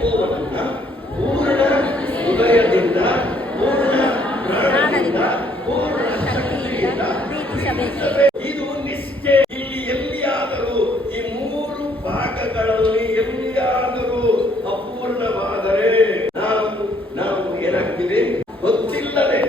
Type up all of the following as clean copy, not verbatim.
ಯೆಹೋವನನ್ನ ಪೂರ್ಣ ಹೃದಯದಿಂದ, ಪೂರ್ಣ ಪ್ರಾಣದಿಂದ, ಪೂರ್ಣ ಶಕ್ತಿಯಿಂದ ಪ್ರೀತಿಸಬೇಕು. ಇದು ನಿಷ್ಠೆ. ಇಲ್ಲಿ ಎಲ್ಲಿಯಾದರೂ ಈ ಮೂರು ಭಾಗಗಳಲ್ಲಿ ಎಲ್ಲಿಯಾದರೂ ಅಪೂರ್ಣವಾದರೆ ನಾವು ಏನಾಗ್ತೀವಿ ಗೊತ್ತಿಲ್ಲದೆ,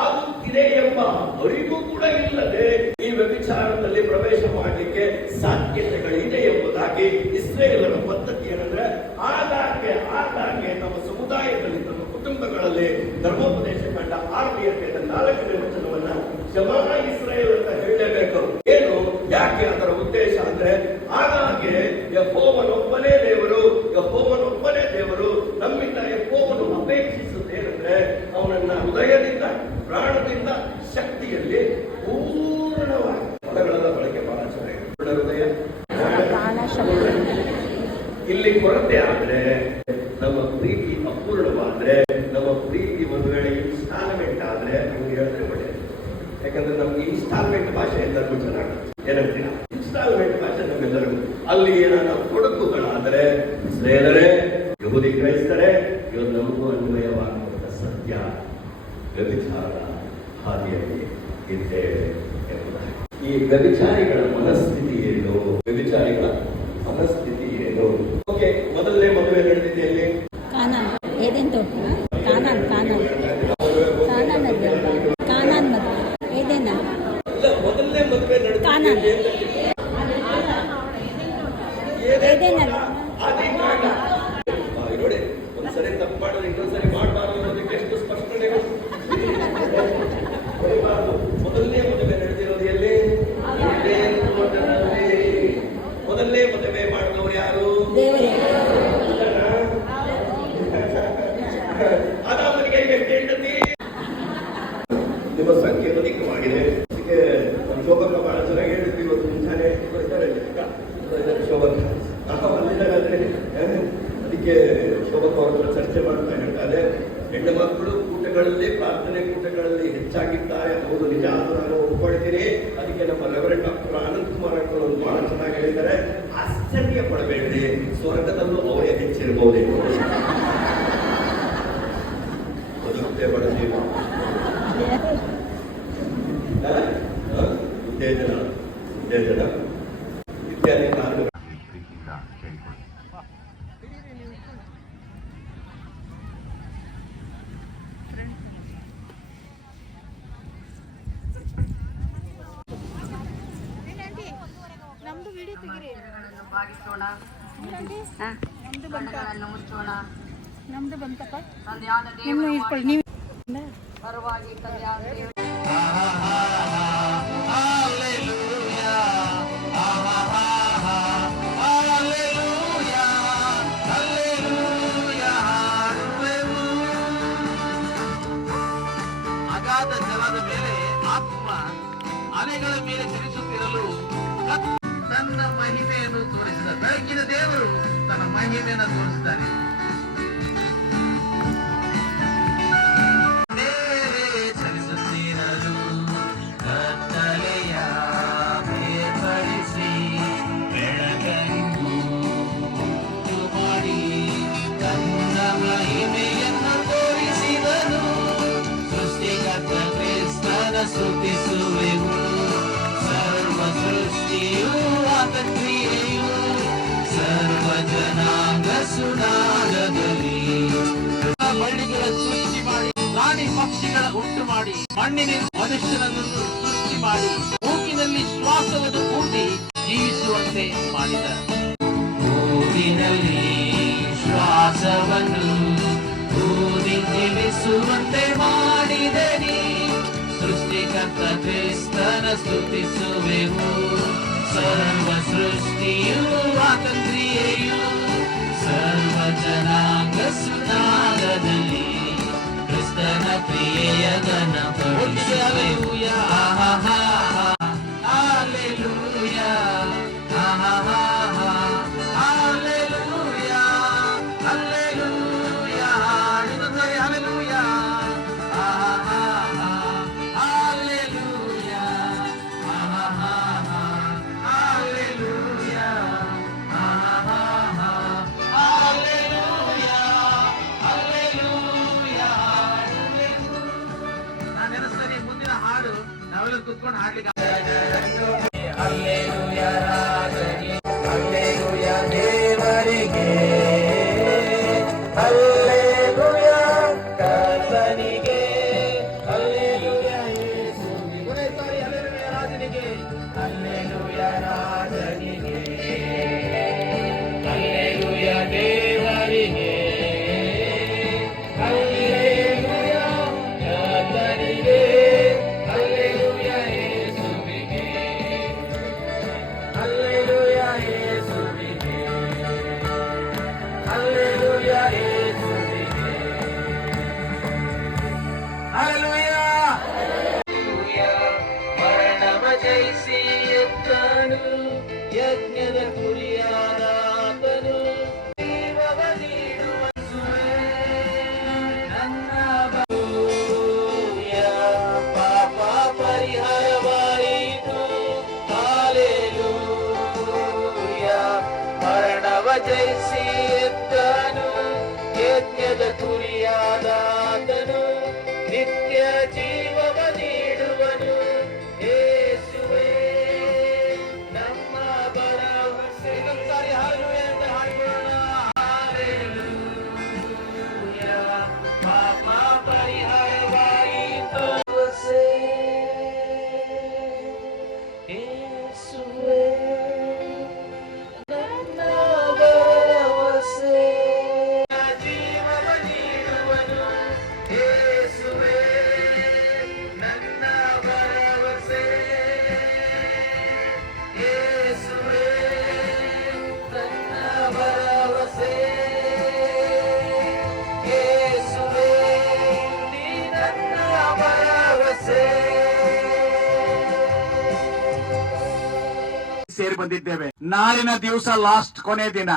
ಆಗುತ್ತಿದೆ ಎಂಬ ಅರಿವು ಕೂಡ ಇಲ್ಲದೆ ಈ ವ್ಯಭಿಚಾರದಲ್ಲಿ ಪ್ರವೇಶ ಮಾಡಲಿಕ್ಕೆ ಸಾಧ್ಯತೆಗಳಿದೆ ಎಂಬುದಾಗಿ ಇಸ್ರೇಲರ ಪದ್ಧತಿ ಏನಂದ್ರೆ ಆಗಾಗ್ಗೆ ನಮ್ಮ ಸಮುದಾಯದಲ್ಲಿ, ನಮ್ಮ ಕುಟುಂಬಗಳಲ್ಲಿ ಧರ್ಮೋಪದೇಶ ಕಂಡ 6ನೇ ಅಧ್ಯಾಯದ 4ನೇ ವಚನವನ್ನ ಶಮಾ ಇಸ್ರೇಲ್ ಅಂತ ಹೇಳಲೇಬೇಕು. ಏನು, ಯಾಕೆ? ಅದರ ಉದ್ದೇಶ ಅಂದ್ರೆ ಆಗಾಗ್ಗೆ ಯೆಹೋವನೊಬ್ಬನೇ ದೇವರು, ಯೆಹೋವನೊಬ್ಬನೇ ದೇವರು. ನಮ್ಮಿಂದ ಯೆಹೋವನು ಅಪೇಕ್ಷಿಸುತ್ತೇನೆಂದ್ರೆ ಅವನನ್ನ ಹೃದಯದಿಂದ, ಪ್ರಾಣದಿಂದ, ಶಕ್ತಿಯಲ್ಲಿ ಪೂರ್ಣವಾಗಿ. ಪದಗಳೆಲ್ಲ ಬಳಕೆ ಬಹಳ ಚೆನ್ನಾಗಿದೆ. ಪೂರ್ಣ ಹೃದಯ, ಇಲ್ಲಿ ಕೊರತೆ ಆದ್ರೆ, ನಮ್ಮ ಪ್ರೀತಿ ಅಪೂರ್ಣವಾದ್ರೆ, ನಮ್ಮ ಪ್ರೀತಿ ಒಂದು ವೇಳೆ ಇನ್ಸ್ಟಾಲ್ಮೆಂಟ್ ಆದ್ರೆ ನಮ್ಗೆ ಹೇಳಿದ್ರೆ ಒಳ್ಳೆಯದು. ಯಾಕಂದ್ರೆ ನಮ್ಗೆ ಇನ್ಸ್ಟಾಲ್ಮೆಂಟ್ ಭಾಷೆ ಎಲ್ಲರಿಗೂ ಚೆನ್ನಾಗುತ್ತೆ. ಏನಂತೀರಾ? ಇನ್ಸ್ಟಾಲ್ಮೆಂಟ್ ಭಾಷೆ ನಮ್ಮೆಲ್ಲರಿಗೂ. ಅಲ್ಲಿ ಏನಾದ ತೊಡಕುಗಳಾದ್ರೆ ಇಸ್ರೇಲರೇ, ಯಹೂದಿ ಕ್ರೈಸ್ತರೇ, ಇವತ್ತು ನಮಗೂ ಅನ್ವಯವಾಗುವಂತ ಸತ್ಯ ವ್ಯಭಿಚಾರ ಹಾದಿಯಲ್ಲಿ ಇದ್ದೇವೆ ಎಂಬುದಾಗಿ. ಈ ವ್ಯಭಿಚಾರಿಗಳ ಮನಸ್ಥಿತಿ ಏನು? ವ್ಯಭಿಚಾರಿಗಳ ಮನಸ್ಥಿತಿ ಏನು? ಓಕೆ, ಮೊದಲನೇ ಮದುವೆ ನಡೆದಿದೆ ಎಲ್ಲಿ? ಕಾನಾನ್, ಏದೆನ್ ತೋಟ. ಕಾನಾನ್ ಮದುವೆ ಏದೇನ? ಮೊದಲನೇ ಮದುವೆ ಕಾನಾನ್ ಏದೇನಲ್ಲ. ನೋಡಿ, ಒಂದ್ಸರಿ ತಪ್ಪು ಮಾಡಿದ್ರೆ ಇನ್ನೊಂದ್ಸರಿ ಮಾಡಬಾರ್ದು ಅನ್ನೋದಕ್ಕೆ ಎಷ್ಟು ಸ್ಪಷ್ಟನೆಗಳು. ಮೊದಲನೇ ಮದುವೆ ನಡೆದಿರೋದು ಎಲ್ಲಿ? ಮೊದಲನೇ ಮದುವೆ ಮಾಡಿದವರು ಯಾರು? ಆದಾಮನಿಗೆ ಎಷ್ಟು ಹೆಂಡತಿ? ನಿಮ್ಮ ಸಂಖ್ಯೆ ಅಧಿಕವಾಗಿದೆ. ಶೋಭಕ ಬಹಳ ಚೆನ್ನಾಗಿ ಹೇಳಿದ್ವಿ ಇವತ್ತು ಮುಂಚಾನೆ. ಶೋಭಕ ಅದಕ್ಕೆ ಶೋಭಕ ಅವರ ಚರ್ಚೆ ಮಾಡ್ತಾ ಹೇಳ್ತಾರೆ, ಹೆಣ್ಣು ಮಕ್ಕಳು ಕೂಟಗಳಲ್ಲಿ, ಪ್ರಾರ್ಥನೆ ಕೂಟಗಳಲ್ಲಿ ಹೆಚ್ಚಾಗಿದ್ದಾರೆ. ಹೌದು, ನಿಜ, ಅದು ನಾನು ಒಪ್ಕೊಳ್ತೀನಿ. ಅದಕ್ಕೆ ನಮ್ಮ ರೆವರೆಂಡ್ ಡಾಕ್ಟರ್ ಅನಂತ್ ಕುಮಾರ್ ಅವರು ಒಂದು ಬಹಳ ಚೆನ್ನಾಗಿ ಹೇಳಿದ್ದಾರೆ, ಆಶ್ಚರ್ಯ ಪಡಬೇಡ್ರಿ, ಸ್ವರ್ಗದಲ್ಲೂ ಅವರೇ ಹೆಚ್ಚಿರಬಹುದೇನು. ಬದುಕೇ ಬಡದೀವ ಉತ್ತೇಜನ ಇತ್ಯಾದಿ ಕಾರಣಗಳು. ನಮ್ದು ಬಂತಪ್ಪ. ಅಗಾಧ ಜಲದ ಮೇಲೆ ಆತ್ಮ ಅಲೆಗಳ ಮೇಲೆ ಚಲಿಸುತ್ತಿರಲು ತನ್ನ ಮಹಿಮೆಯನ್ನು ತೋರಿಸಿದ ಬೆಳಕಿನ ದೇವರು ತನ್ನ ಮಹಿಮೆಯನ್ನು ತೋರಿಸಿದ್ದಾನೆ. ಚಲಿಸುತ್ತಿರಲು ಕತ್ತಲೆಯ ಬೇರ್ಪಡಿಸಿ ಬೆಳಕನ್ನು ಉಂಟು ಮಾಡಿ ತನ್ನ ಮಹಿಮೆಯನ್ನು ತೋರಿಸಿದನು. ಸೃಷ್ಟಿಕರ್ತ ಕ್ರಿಸ್ತನ ಸ್ತುತಿಸುವೆವು. ಸರ್ವ ಸೃಷ್ಟಿಯು ಆತ ಕ್ರಿಯೆಯು ಸರ್ವ ಜನಾಂಗ ಸುನಾದದಲ್ಲಿ. ಬಳ್ಳಿಗಳ ಸೃಷ್ಟಿ ಮಾಡಿ, ಪ್ರಾಣಿ ಪಕ್ಷಿಗಳ ಉಂಟು ಮಾಡಿ, ಮಣ್ಣಿನಿಂದ ಮನುಷ್ಯನನ್ನು ಸೃಷ್ಟಿ ಮಾಡಿ, ಮೂಗಿನಲ್ಲಿ ಶ್ವಾಸವನ್ನು ಊದಿ ಜೀವಿಸುವಂತೆ ಮಾಡಿದ. ಮೂಗಿನಲ್ಲಿ ಶ್ವಾಸವನ್ನು ಊದಿ ಜೀವಿಸುವಂತೆ ಮಾಡಿದನಿ. ಸೃಷ್ಟಿಕರ್ತ ಕ್ರಿಸ್ತನ ಸ್ತುತಿಸುವೆವು. ಸರ್ವ ಸೃಷ್ಟಿಯು ಆತ ಕ್ರಿಯೆಯು ಸರ್ವ ಜನಾಂಗ ಸುನಾದದಲ್ಲಿ ಕ್ರಿಸ್ತನ ಕ್ರಿಯೆಯ ಘನಪಡಿಸುವೆವು. ಹಲ್ಲೆಲೂಯಾ, ಹಲ್ಲೆಲೂಯಾ, ಹಲ್ಲೆಲೂಯಾ, ಇನ್ನೊಂದ್ಸರಿ ಹಲ್ಲೆಲೂಯಾ, ಹಲ್ಲೆಲೂಯಾ, ಹಲ್ಲೆಲೂಯಾ, ಹಲ್ಲೆಲೂಯಾ. ಜಯಿಸಿ ಎದ್ದನು, ಯಜ್ಞದ ಕುರಿಯಾದ ಆತನು ನಿತ್ಯ ಜೀವವ ನೀಡುವನು. ಯೇಸುವೇ ನಮ್ಮ ಭರವಸೆ. ಇನ್ನೊಂದು ಸಾರಿ ಹಲ್ಲೆಲೂಯಾ ಅಂತ ಹಾಡೋಣ. ಹಲ್ಲೆಲೂಯಾ, ಪಾಪ ಪರಿಹಾರವಾಯಿತು. ಯೇಸುವೇ ನನ್ನ ಭರವಸೆ, ಜೀವವ ನೀಡುವನು. ಯೇಸುವೇ ನನ್ನ ಭರವಸೆ, ಯೇಸುವೇ ನನ್ನ ಭರವಸೆ, ಯೇಸುವೇ ನೀ ನನ್ನ ಭರವಸೆ. ಸೇರಿ ಬಂದಿದ್ದೇವೆ. ನಾಳಿನ ದಿವಸ ಲಾಸ್ಟ್ ಕೊನೆ ದಿನ.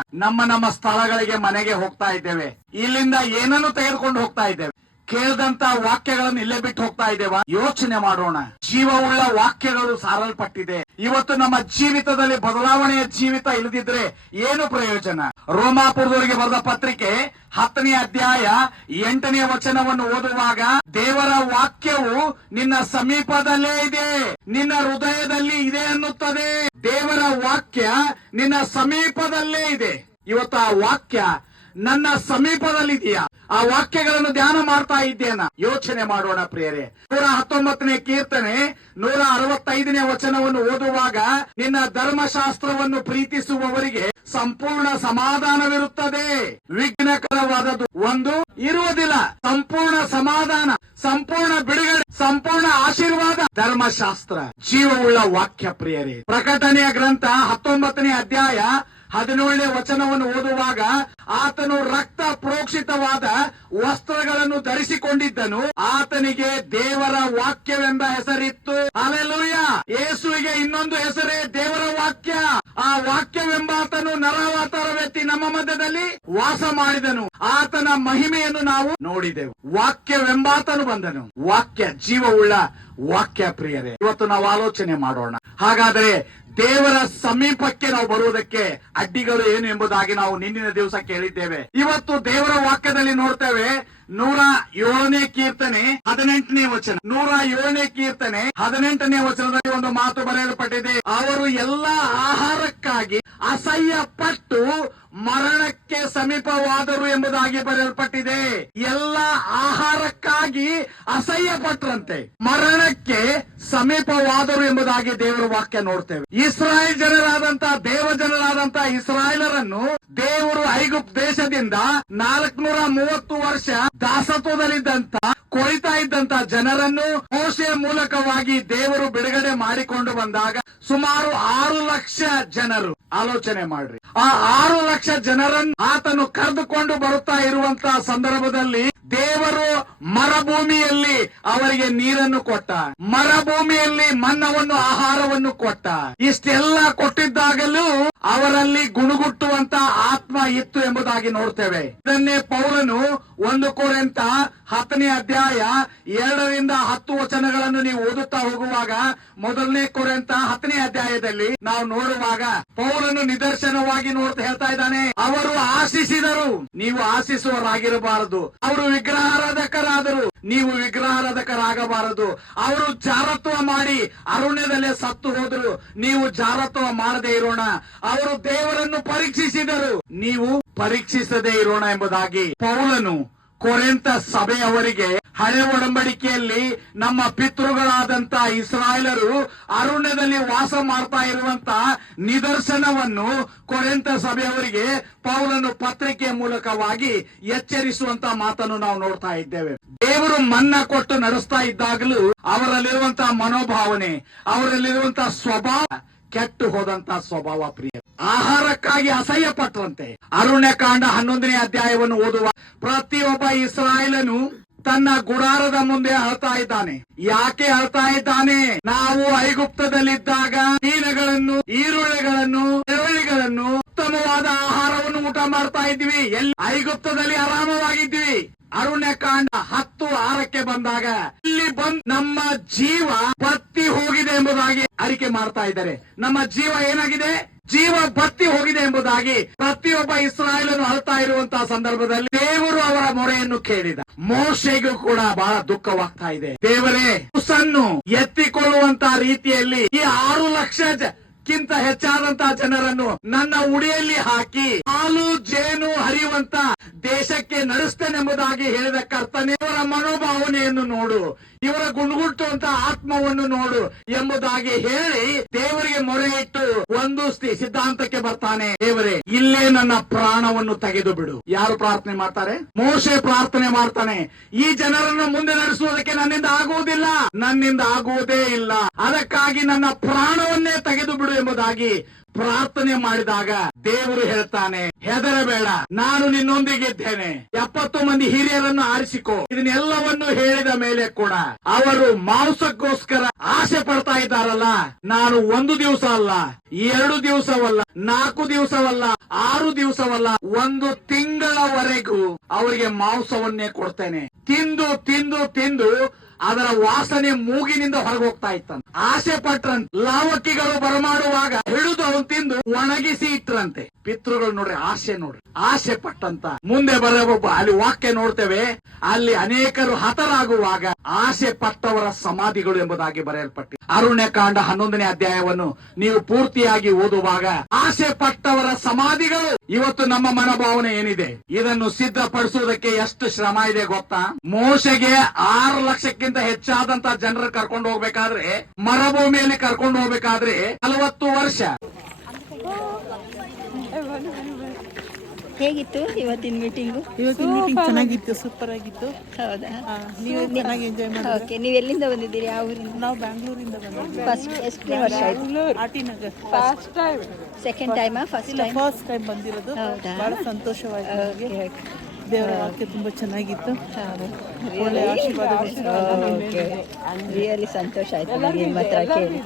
ನಮ್ಮ ಸ್ಥಳಗಳಿಗೆ ಮನೆಗೆ ಹೋಗ್ತಾ ಇದ್ದೇವೆ. ಇಲ್ಲಿಂದ ಏನನ್ನು ತೆಗೆದುಕೊಂಡು ಹೋಗ್ತಾ ಇದ್ದೇವೆ? ಕೇಳಿದಂತ ವಾಕ್ಯಗಳನ್ನು ಇಲ್ಲೇ ಬಿಟ್ಟು ಹೋಗ್ತಾ ಇದ್ದೇವಾ? ಯೋಚನೆ ಮಾಡೋಣ. ಜೀವವುಳ್ಳ ವಾಕ್ಯಗಳು ಸಾರಲ್ಪಟ್ಟಿದೆ. ಇವತ್ತು ನಮ್ಮ ಜೀವಿತದಲ್ಲಿ ಬದಲಾವಣೆಯ ಜೀವಿತ ಇಲ್ಲದಿದ್ರೆ ಏನು ಪ್ರಯೋಜನ? ರೋಮಾಪುರದವರಿಗೆ ಬರೆದ ಪತ್ರಿಕೆ 10ನೇ ಅಧ್ಯಾಯ 8ನೇ ವಚನವನ್ನು ಓದುವಾಗ, ದೇವರ ವಾಕ್ಯವು ನಿನ್ನ ಸಮೀಪದಲ್ಲೇ ಇದೆ, ನಿನ್ನ ಹೃದಯದಲ್ಲಿ ಇದೆ ಅನ್ನುತ್ತದೆ. ದೇವರ ವಾಕ್ಯ ನಿನ್ನ ಸಮೀಪದಲ್ಲೇ ಇದೆ. ಇವತ್ತು ಆ ವಾಕ್ಯ ನನ್ನ ಸಮೀಪದಲ್ಲಿದೆಯಾ? ಆ ವಾಕ್ಯಗಳನ್ನು ಧ್ಯಾನ ಮಾಡ್ತಾ ಇದ್ದೇನಾ? ಯೋಚನೆ ಮಾಡೋಣ ಪ್ರಿಯರೇ. 119ನೇ ಕೀರ್ತನೆ 165ನೇ ವಚನವನ್ನು ಓದುವಾಗ, ನಿನ್ನ ಧರ್ಮಶಾಸ್ತ್ರವನ್ನು ಪ್ರೀತಿಸುವವರಿಗೆ ಸಂಪೂರ್ಣ ಸಮಾಧಾನವಿರುತ್ತದೆ, ವಿಘ್ನಕರವಾದದ್ದು ಒಂದು ಇರುವುದಿಲ್ಲ. ಸಂಪೂರ್ಣ ಸಮಾಧಾನ, ಸಂಪೂರ್ಣ ಬಿಡುಗಡೆ, ಸಂಪೂರ್ಣ ಆಶೀರ್ವಾದ ಧರ್ಮಶಾಸ್ತ್ರ, ಜೀವವುಳ್ಳ ವಾಕ್ಯ ಪ್ರಿಯರೇ. ಪ್ರಕಟಣೆಯ ಗ್ರಂಥ 19ನೇ ಅಧ್ಯಾಯ 17ನೇ ವಚನವನ್ನು ಓದುವಾಗ, ಆತನು ರಕ್ತ ಪ್ರೋಕ್ಷಿತವಾದ ವಸ್ತ್ರಗಳನ್ನು ಧರಿಸಿಕೊಂಡಿದ್ದನು, ಆತನಿಗೆ ದೇವರ ವಾಕ್ಯವೆಂಬ ಹೆಸರಿತ್ತು. ಹಲ್ಲೆಲೂಯಾ. ಯೇಸುವಿಗೆ ಇನ್ನೊಂದು ಹೆಸರೇ ದೇವರ ವಾಕ್ಯ. ಆ ವಾಕ್ಯವೆಂಬಾತನು ನರಾವತಾರವೆತ್ತಿ ನಮ್ಮ ಮಧ್ಯದಲ್ಲಿ ವಾಸ ಮಾಡಿದನು. ಆತನ ಮಹಿಮೆಯನ್ನು ನಾವು ನೋಡಿದೆವು. ವಾಕ್ಯವೆಂಬಾತನು ಬಂದನು. ವಾಕ್ಯ ಜೀವವುಳ್ಳ ವಾಕ್ಯ ಪ್ರಿಯರೇ. ಇವತ್ತು ನಾವು ಆಲೋಚನೆ ಮಾಡೋಣ. ಹಾಗಾದರೆ ದೇವರ ಸಮೀಪಕ್ಕೆ ನಾವು ಬರುವುದಕ್ಕೆ ಅಡ್ಡಿಗಳು ಏನು ಎಂಬುದಾಗಿ ನಾವು ನಿನ್ನಿನ ದಿವಸ ಕೇಳಿದ್ದೇವೆ. ಇವತ್ತು ದೇವರ ವಾಕ್ಯದಲ್ಲಿ ನೋಡ್ತೇವೆ. 107ನೇ ಕೀರ್ತನೆ 18ನೇ ವಚನ. 107ನೇ ಕೀರ್ತನೆ 18ನೇ ವಚನದಲ್ಲಿ ಒಂದು ಮಾತು ಬರೆಯಲ್ಪಟ್ಟಿದೆ. ಅವರು ಎಲ್ಲ ಆಹಾರಕ್ಕಾಗಿ ಅಸಹ್ಯ ಪಟ್ಟು ಮರಣಕ್ಕೆ ಸಮೀಪವಾದರು ಎಂಬುದಾಗಿ ಬರೆಯಲ್ಪಟ್ಟಿದೆ. ಎಲ್ಲ ಆಹಾರಕ್ಕಾಗಿ ಅಸಹ್ಯ ಪಟ್ರಂತೆ, ಮರಣಕ್ಕೆ ಸಮೀಪವಾದರು ಎಂಬುದಾಗಿ ದೇವರ ವಾಕ್ಯ ನೋಡ್ತೇವೆ. ಇಸ್ರಾಯೇಲ್ ಜನರಾದಂತ ದೇವ ಜನರಾದಂತ ಇಸ್ರಾಯೇಲರನ್ನು ದೇವರು ಐಗುಪ್ತ ದೇಶದಿಂದ 430 ವರ್ಷ ದಾಸತ್ವದಲ್ಲಿದ್ದಂತ ಕೊಳಿತಾ ಇದ್ದಂತ ಜನರನ್ನು ಮೋಶೆಯ ಮೂಲಕವಾಗಿ ದೇವರು ಬಿಡುಗಡೆ ಮಾಡಿಕೊಂಡು ಬಂದಾಗ ಸುಮಾರು 6 ಲಕ್ಷ ಜನರು. ಆಲೋಚನೆ ಮಾಡ್ರಿ, ಆ 6 ಲಕ್ಷ ಜನರನ್ನು ಆತನು ಕರೆದುಕೊಂಡು ಬರುತ್ತಾ ಇರುವಂತಹ ಸಂದರ್ಭದಲ್ಲಿ ದೇವರು ಮರುಭೂಮಿಯಲ್ಲಿ ಅವರಿಗೆ ನೀರನ್ನು ಕೊಟ್ಟ, ಮರುಭೂಮಿಯಲ್ಲಿ ಮನ್ನವನ್ನು ಆಹಾರವನ್ನು ಕೊಟ್ಟ. ಇಷ್ಟೆಲ್ಲ ಕೊಟ್ಟಿದ್ದಾಗಲೂ ಅವರಲ್ಲಿ ಗುಣಗುಟ್ಟುವಂತ ಆತ್ಮ ಇತ್ತು ಎಂಬುದಾಗಿ ನೋಡ್ತೇವೆ. ಇದನ್ನೇ ಪೌಲನು 1 ಕೊರಿಂಥ 10ನೇ ಅಧ್ಯಾಯ 2ರಿಂದ 10 ವಚನಗಳನ್ನು ನೀವು ಓದುತ್ತಾ ಹೋಗುವಾಗ, 1ನೇ ಕೊರಿಂಥ 10ನೇ ಅಧ್ಯಾಯದಲ್ಲಿ ನಾವು ನೋಡುವಾಗ ಪೌಲನು ನಿದರ್ಶನವಾಗಿ ಹೇಳ್ತಾ ಇದ್ದಾನೆ. ಅವರು ಆಶಿಸಿದರು, ನೀವು ಆಶಿಸುವರಾಗಿರಬಾರದು. ಅವರು ವಿಗ್ರಹಾರಾಧಕರಾದರು, ನೀವು ವಿಗ್ರಹಾರಾಧಕರಾಗಬಾರದು. ಅವರು ಜಾರತ್ವ ಮಾಡಿ ಅರಣ್ಯದಲ್ಲೇ ಸತ್ತು ಹೋದರು, ನೀವು ಜಾರತ್ವ ಮಾಡದೇ ಇರೋಣ. ಅವರು ದೇವರನ್ನು ಪರೀಕ್ಷಿಸಿದರು, ನೀವು ಪರೀಕ್ಷಿಸದೇ ಇರೋಣ ಎಂಬುದಾಗಿ ಪೌಲನು ಕೊರಿಂಥ ಸಭೆಯವರಿಗೆ ಹಳೆ ಒಡಂಬಡಿಕೆಯಲ್ಲಿ ನಮ್ಮ ಪಿತೃಗಳಾದಂತ ಇಸ್ರಾಯೇಲರು ಅರಣ್ಯದಲ್ಲಿ ವಾಸ ಮಾಡ್ತಾ ಇರುವಂತ ನಿದರ್ಶನವನ್ನು ಕೊರಿಂಥ ಸಭೆಯವರಿಗೆ ಪೌಲನು ಪತ್ರಿಕೆಯ ಮೂಲಕವಾಗಿ ಎಚ್ಚರಿಸುವಂತ ಮಾತನ್ನು ನಾವು ನೋಡ್ತಾ ಇದ್ದೇವೆ. ದೇವರು ಮನ್ನ ಕೊಟ್ಟು ನಡೆಸ್ತಾ ಇದ್ದಾಗಲೂ ಅವರಲ್ಲಿರುವಂತಹ ಮನೋಭಾವನೆ, ಅವರಲ್ಲಿರುವಂತಹ ಸ್ವಭಾವ ಕೆಟ್ಟು ಹೋದಂತ ಸ್ವಭಾವ ಪ್ರಿಯ. ಆಹಾರಕ್ಕಾಗಿ ಅಸಹ್ಯ ಪಟ್ಟರಂತೆ. ಅರಣ್ಯಕಾಂಡ 11ನೇ ಅಧ್ಯಾಯವನ್ನು ಓದುವ ಪ್ರತಿಯೊಬ್ಬ ಇಸ್ರಾಯೇಲನು ತನ್ನ ಗುಡಾರದ ಮುಂದೆ ಅಳ್ತಾ ಇದ್ದಾನೆ. ಯಾಕೆ ಅಳ್ತಾ ಇದ್ದಾನೆ? ನಾವು ಐಗುಪ್ತದಲ್ಲಿದ್ದಾಗ ಮೀನುಗಳನ್ನು, ಈರುಳ್ಳಿಗಳನ್ನು, ಈರುಳ್ಳಿಗಳನ್ನು, ಉತ್ತಮವಾದ ಆಹಾರವನ್ನು ಊಟ ಮಾಡ್ತಾ ಇದ್ವಿ. ಎಲ್ಲಿ? ಐಗುಪ್ತದಲ್ಲಿ ಆರಾಮವಾಗಿದ್ವಿ. ಅರಣ್ಯಕಾಂಡ 10:6 ಬಂದಾಗ ಇಲ್ಲಿ ಬಂದು ನಮ್ಮ ಜೀವ ಬತ್ತಿ ಹೋಗಿದೆ ಎಂಬುದಾಗಿ ಅರಿಕೆ ಮಾಡ್ತಾ ಇದ್ದಾರೆ. ನಮ್ಮ ಜೀವ ಏನಾಗಿದೆ? ಜೀವ ಬತ್ತಿ ಹೋಗಿದೆ ಎಂಬುದಾಗಿ ಪ್ರತಿಯೊಬ್ಬ ಇಸ್ರಾಯೇಲನು ಅಳ್ತಾ ಇರುವಂತಹ ಸಂದರ್ಭದಲ್ಲಿ ದೇವರು ಅವರ ಮೊರೆಯನ್ನು ಕೇಳಿದ. ಮೋಶೆಗೂ ಕೂಡ ಬಹಳ ದುಃಖವಾಗ್ತಾ ಇದೆ. ದೇವರೇ, ಕೂಸನ್ನು ಎತ್ತಿಕೊಳ್ಳುವಂತ ರೀತಿಯಲ್ಲಿ ಈ 6 ಲಕ್ಷ ಕ್ಕಿಂತ ಹೆಚ್ಚಾದಂತಹ ಜನರನ್ನು ನನ್ನ ಉಡಿಯಲ್ಲಿ ಹಾಕಿ ಹಾಲು ಜೇನು ಹರಿಯುವಂತ ದೇಶಕ್ಕೆ ನಡೆಸ್ತೇನೆಂಬುದಾಗಿ ಹೇಳಿದ ಕರ್ತನೇ, ಇವರ ಮನೋಭಾವನೆಯನ್ನು ನೋಡು, ಇವರ ಗುಣಗುಟ್ಟುವಂತ ಆತ್ಮವನ್ನು ನೋಡು ಎಂಬುದಾಗಿ ಹೇಳಿ ದೇವರಿಗೆ ಮೊರೆ ಇಟ್ಟು ಒಂದು ಸಿದ್ಧಾಂತಕ್ಕೆ ಬರ್ತಾನೆ. ದೇವರೇ, ಇಲ್ಲೇ ನನ್ನ ಪ್ರಾಣವನ್ನು ತೆಗೆದು ಬಿಡು. ಯಾರು ಪ್ರಾರ್ಥನೆ ಮಾಡ್ತಾರೆ? ಮೋಶೆ ಪ್ರಾರ್ಥನೆ ಮಾಡ್ತಾನೆ. ಈ ಜನರನ್ನು ಮುಂದೆ ನಡೆಸುವುದಕ್ಕೆ ನನ್ನಿಂದ ಆಗುವುದಿಲ್ಲ, ನನ್ನಿಂದ ಆಗುವುದೇ ಇಲ್ಲ, ಅದಕ್ಕಾಗಿ ನನ್ನ ಪ್ರಾಣವನ್ನೇ ತೆಗೆದು ಬಿಡು ಎಂಬುದಾಗಿ ಪ್ರಾರ್ಥನೆ ಮಾಡಿದಾಗ ದೇವರು ಹೇಳ್ತಾನೆ, ಹೆದರಬೇಡ, ನಾನು ನಿನ್ನೊಂದಿಗಿದ್ದೇನೆ. 70 ಮಂದಿ ಹಿರಿಯರನ್ನು ಆರಿಸಿಕೋ. ಇದನ್ನೆಲ್ಲವನ್ನು ಹೇಳಿದ ಮೇಲೆ ಕೂಡ ಅವರು ಮಾಂಸಕ್ಕೋಸ್ಕರ ಆಸೆ ಪಡ್ತಾ ಇದ್ದಾರಲ್ಲ. ನಾನು 1 ದಿವಸ ಅಲ್ಲ, 2 ದಿವಸವಲ್ಲ, 4 ದಿವಸವಲ್ಲ, 6 ದಿವಸವಲ್ಲ, 1 ತಿಂಗಳವರೆಗೂ ಅವರಿಗೆ ಮಾಂಸವನ್ನೇ ಕೊಡ್ತೇನೆ. ತಿಂದು ತಿಂದು ತಿಂದು ಅದರ ವಾಸನೆ ಮೂಗಿನಿಂದ ಹೊರಗೆ ಹೋಗ್ತಾ ಇತ್ತಂತೆ. ಆಸೆ ಪಟ್ರಂತೆ. ಲಾವಕ್ಕಿಗಳು ಬರಮಾಡುವಾಗ ಹಿಡಿದು ಅವನು ತಿಂದು ಒಣಗಿಸಿ ಇಟ್ರಂತೆ. ಪಿತೃಗಳು ನೋಡ್ರಿ, ಆಸೆ ನೋಡ್ರಿ, ಆಸೆ ಪಟ್ಟಂತ. ಮುಂದೆ ಬರಬೇಕು, ಅಲ್ಲಿ ವಾಕ್ಯ ನೋಡ್ತೇವೆ, ಅಲ್ಲಿ ಅನೇಕರು ಹತರಾಗುವಾಗ ಆಸೆ ಪಟ್ಟವರ ಸಮಾಧಿಗಳು ಎಂಬುದಾಗಿ ಬರೆಯಲ್ಪಟ್ಟಿದೆ. ಅರಣ್ಯಕಾಂಡ 11ನೇ ಅಧ್ಯಾಯವನ್ನು ನೀವು ಪೂರ್ತಿಯಾಗಿ ಓದುವಾಗ ಆಸೆ ಪಟ್ಟವರ ಸಮಾಧಿಗಳು. ಇವತ್ತು ನಮ್ಮ ಮನೋಭಾವನೆ ಏನಿದೆ, ಇದನ್ನು ಸಿದ್ಧಪಡಿಸುವುದಕ್ಕೆ ಎಷ್ಟು ಶ್ರಮ ಇದೆ ಗೊತ್ತಾ? ಮೋಶೆಗೆ 6 ಲಕ್ಷಕ್ಕಿಂತ ಹೆಚ್ಚಾದಂತ ಜನರು ಕರ್ಕೊಂಡು ಹೋಗ್ಬೇಕಾದ್ರೆ, ಮರುಭೂಮಿಯಲ್ಲಿ ಕರ್ಕೊಂಡು ಹೋಗ್ಬೇಕಾದ್ರೆ 40 ವರ್ಷ. ಹೇಗಿತ್ತು ಇವತ್ತಿನ ಮೀಟಿಂಗು? ಇವತ್ತಿನ ಮೀಟಿಂಗ್ ಚೆನ್ನಾಗಿತ್ತು, ಸೂಪರ್ ಆಗಿತ್ತು. ಹೌದಾ? ನೀವು ಚೆನ್ನಾಗಿ ಎಂಜಾಯ್ ಮಾಡಿದ್ರಿ. ಓಕೆ, ನೀವು ಎಲ್ಲಿಂದ ಬಂದಿದ್ದೀರಿ? ಯಾವ ಊರಿಂದ? ನಾವು ಬ್ಯಾಂಗ್ಳೂರಿಂದ ಬಂದಿದ್ವಿ. ಫಸ್ಟ್ ಎಷ್ಟನೇ ವರ್ಷ ಆಯ್ತು? R T Nagar. ಸೆಕೆಂಡ್ ಟೈಮಾ? ಫಸ್ಟ್ ಇಲ್ಲ, ಟೈಮ್? ಫಸ್ಟ್ ಟೈಮ್ ಬಂದಿರೋದು. ಹೌದಾ? ಬಹಳ ಸಂತೋಷವಾಯಿತು ಓಕೆ, ನನಗೆ. ಓಕೆ. ದೇವರ ವಾಕ್ಯ ತುಂಬಾ ಚೆನ್ನಾಗಿತ್ತು. ಹೌದು. ಒಳ್ಳೆ ಆಶೀರ್ವಾದ. ರಿಯಲಿ ಸಂತೋಷ ಆಯ್ತು ನನಗೆ ನಿಮ್ಮ ಹತ್ರ ಕೇಳಿ.